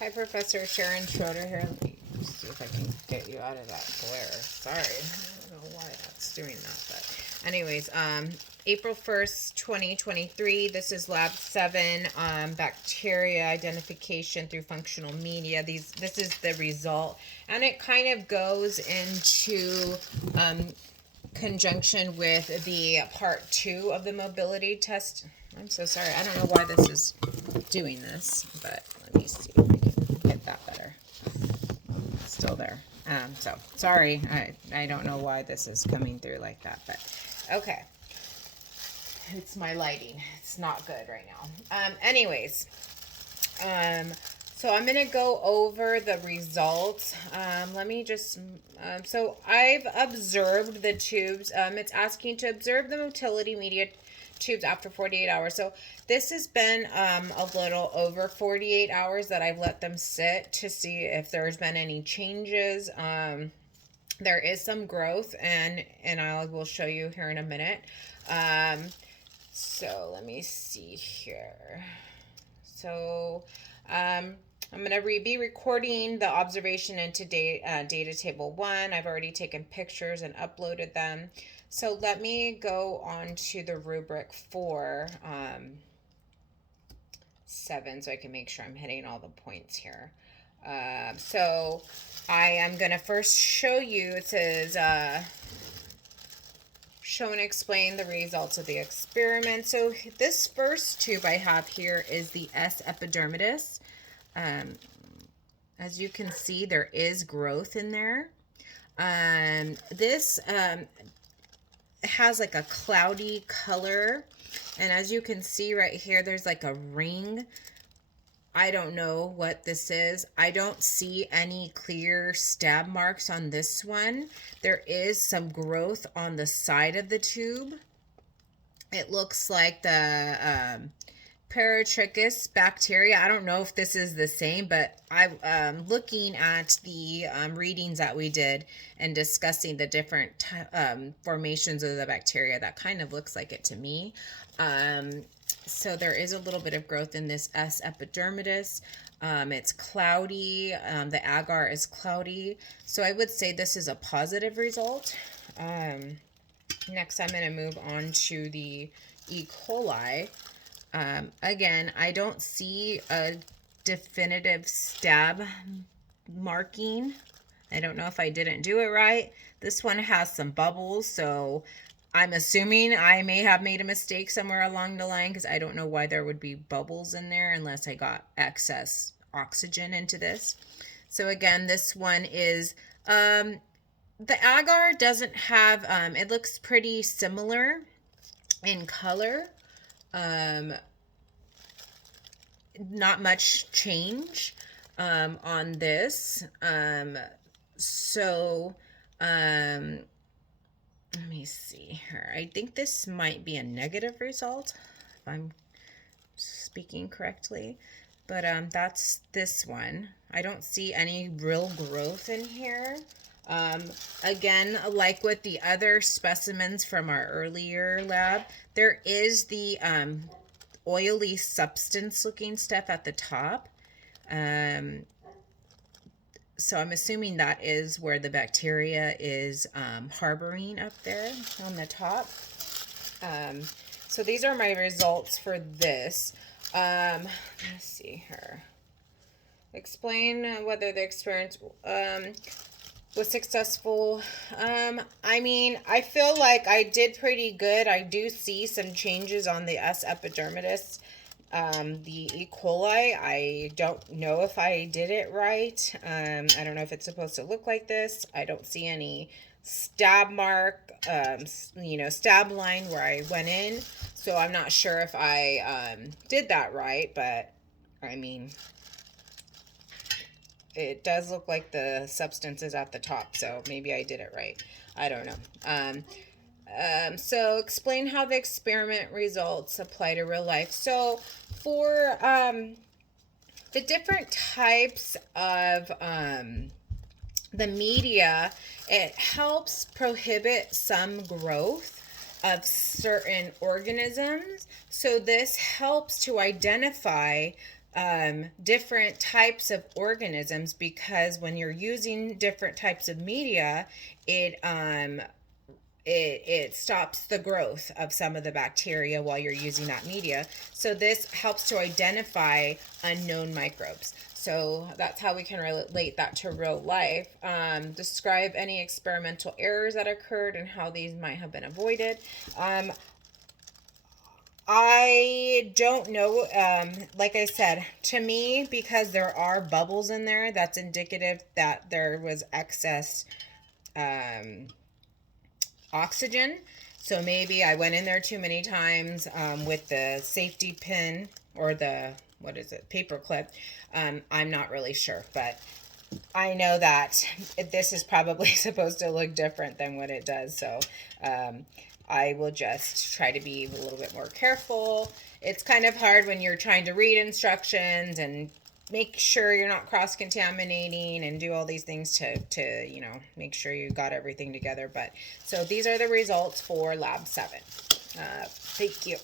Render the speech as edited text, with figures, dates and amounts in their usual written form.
Hi, Professor Sharon Schroeder here. Let me see if I can get you out of that glare. Sorry, I don't know why that's doing that, but anyways, April 1st, 2023. This is Lab 7, bacteria identification through functional media. This is the result, and it kind of goes into conjunction with the part 2 of the mobility test. I'm so sorry. I don't know why this is doing this, but let me see if I can get that better. It's still there. So sorry. I don't know why this is coming through like that, but okay. It's my lighting. It's not good right now. Anyways, so I'm going to go over the results. Let me just, so I've observed the tubes. It's asking to observe the motility media tubes after 48 hours. So this has been a little over 48 hours that I've let them sit to see if there's been any changes. There is some growth, and I will show you here in a minute. So let me see here. So I'm going to be recording the observation into data table 1. I've already taken pictures and uploaded them. So let me go on to the rubric for 7 so I can make sure I'm hitting all the points here. So I am going to first show you, it says, show and explain the results of the experiment. So this first tube I have here is the S. epidermidis. As you can see, there is growth in there. This has like a cloudy color. And as you can see right here, there's like a ring. I don't know what this is. I don't see any clear stab marks on this one. There is some growth on the side of the tube. It looks like the Paratrichus bacteria. I don't know if this is the same, but I'm looking at the readings that we did and discussing the different formations of the bacteria. That kind of looks like it to me. So there is a little bit of growth in this S. epidermidis. It's cloudy. The agar is cloudy. So I would say this is a positive result. Next, I'm going to move on to the E. coli. Again, I don't see a definitive stab marking. I don't know if I didn't do it right. This one has some bubbles, so I'm assuming I may have made a mistake somewhere along the line because I don't know why there would be bubbles in there unless I got excess oxygen into this. So again, this one is, the agar doesn't have, it looks pretty similar in color. Not much change on this. So let me see here. I think this might be a negative result, if I'm speaking correctly. But that's this one. I don't see any real growth in here. Again, like with the other specimens from our earlier lab, there is the oily substance looking stuff at the top. So I'm assuming that is where the bacteria is harboring up there on the top. So these are my results for this. Let's see here. Explain whether the experience was successful. I mean, I feel like I did pretty good. I do see some changes on the S. epidermidis. The E. coli, I don't know if I did it right. I don't know if it's supposed to look like this. I don't see any stab mark, stab line where I went in. So I'm not sure if I did that right, but I mean, it does look like the substance is at the top, so maybe I did it right. I don't know. So explain how the experiment results apply to real life. So for the different types of the media, it helps prohibit some growth of certain organisms. So this helps to identify different types of organisms, because when you're using different types of media, it it stops the growth of some of the bacteria while you're using that media. So this helps to identify unknown microbes. So that's how we can relate that to real life. Describe any experimental errors that occurred and how these might have been avoided. I don't know. Like I said, to me, because there are bubbles in there, that's indicative that there was excess um, oxygen. So maybe I went in there too many times with the safety pin or the, what is it, paper clip. I'm not really sure, but I know that this is probably supposed to look different than what it does. So I will just try to be a little bit more careful. It's kind of hard when you're trying to read instructions and make sure you're not cross-contaminating and do all these things to make sure you got everything together. But so these are the results for lab 7. Thank you.